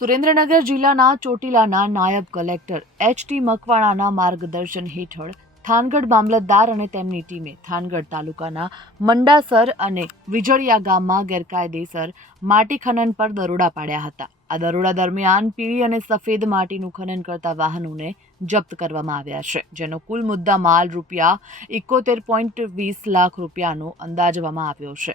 સુરેન્દ્રનગર જિલ્લાના ચોટીલાના નાયબ collector H T મકવાણાના માર્ગદર્શન હેઠળ થાનગઢ મામલતદાર અને તેમની ટીમે થાનગઢ તાલુકાના મંડાસર અને વિજળિયા ગામમાં ગેરકાયદેસર માટી ખનન પર દરોડા પાડ્યા હતા. આ દરોડા દરમિયાન પીળી અને સફેદ માટીનું ખનન કરતા વાહનોને જપ્ત કરવામાં આવ્યા છે, જેનો કુલ મુદ્દા માલ રૂપિયા એકોતેર પોઈન્ટ વીસ લાખ રૂપિયાનો અંદાજવામાં આવ્યો છે.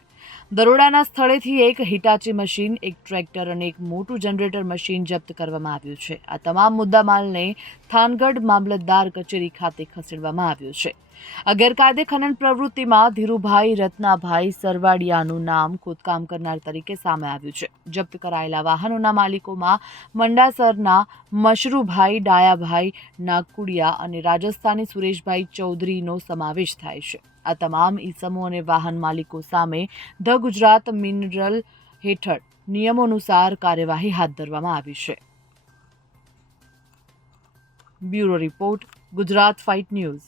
દરોડાના સ્થળેથી એક હિટાચી મશીન, એક ટ્રેક્ટર અને એક મોટું જનરેટર મશીન જપ્ત કરવામાં આવ્યું છે. આ તમામ મુદ્દામાલને થાનગઢ મામલતદાર કચેરી ખાતે ખસેડવામાં આવ્યું છે. આ ગેરકાયદે ખનન પ્રવૃત્તિમાં ધીરુભાઈ રત્નાભાઈ સરવાડિયાનું નામ ખોદકામ કરનાર તરીકે સામે આવ્યું છે. જપ્ત કરાયેલા વાહનોના માલિકોમાં મંડાસરના મશરૂભાઈ ડાયાભાઈ નાગકુડિયા અને રાજસ્થાની સુરેશભાઈ ચૌધરીનો સમાવેશ થાય છે. આ તમામ ઈસમો અને વાહન માલિકો સામે ધ ગુજરાત મિનરલ હેઠળ નિયમો અનુસાર કાર્યવાહી હાથ ધરવામાં આવી છે. Bureau report, Gujarat fight news.